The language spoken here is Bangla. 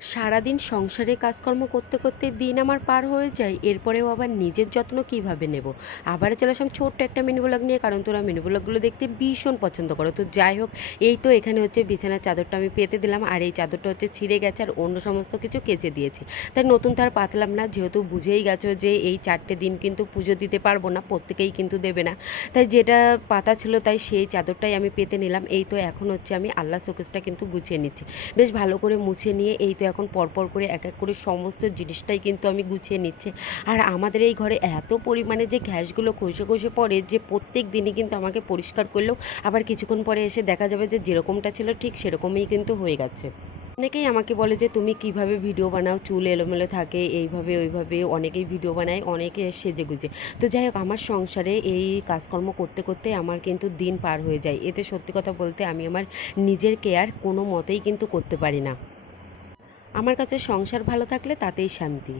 সারাদিন সংসারে কাজকর্ম করতে করতে দিন আমার পার হয়ে যায়, এরপরেও আবার নিজের যত্ন কিভাবে নেব। আবার চলে আসলাম ছোট্ট একটা মিনি ব্লগ নিয়ে, কারণ তোরা মিনি ব্লগগুলো দেখতে ভীষণ পছন্দ করো। তো যাই হোক, এই তো এখানে হচ্ছে বিছানার চাদরটা আমি পেতে দিলাম, আর এই চাদরটা হচ্ছে ছিঁড়ে গেছে আর অন্য সমস্ত কিছু কেচে দিয়েছি। তাই নতুন তার পাতলাম না, যেহেতু বুঝেই গেছো যে এই 4টে দিন কিন্তু পুজো দিতে পারবো না, প্রত্যেকেই কিন্তু দেবে না। তাই যেটা পাতা ছিল তাই সেই চাদরটাই আমি পেতে নিলাম। এই তো এখন হচ্ছে আমি আল্লাহ শোকেসটা কিন্তু গুছিয়ে নিচ্ছি, বেশ ভালো করে মুছে নিয়ে। এই তো এখন পরপর করে এক এক করে সমস্ত জিনিসটাই কিন্তু আমি গুছিয়ে নিচ্ছি। আর আমাদের এই ঘরে এত পরিমাণে যে গ্যাসগুলো খসে খসে পড়ে, যে প্রত্যেক দিনই কিন্তু আমাকে পরিষ্কার করলেও আবার কিছুক্ষণ পরে এসে দেখা যাবে যে যেরকমটা ছিল ঠিক সেরকমই কিন্তু হয়ে গেছে। অনেকেই আমাকে বলে যে তুমি কিভাবে ভিডিও বানাও, চুল এলোমেলো থাকে এইভাবে ওইভাবে, অনেকেই ভিডিও বানায় অনেকে সেজে গুজে। তো যাই হোক, আমার সংসারে এই কাজকর্ম করতে করতে আমার কিন্তু দিন পার হয়ে যায়। এতে সত্যি কথা বলতে আমি আমার নিজের কেয়ার কোনো মতেই কিন্তু করতে পারি না। আমার কাছে সংসার ভালো থাকলে তাতেই শান্তি।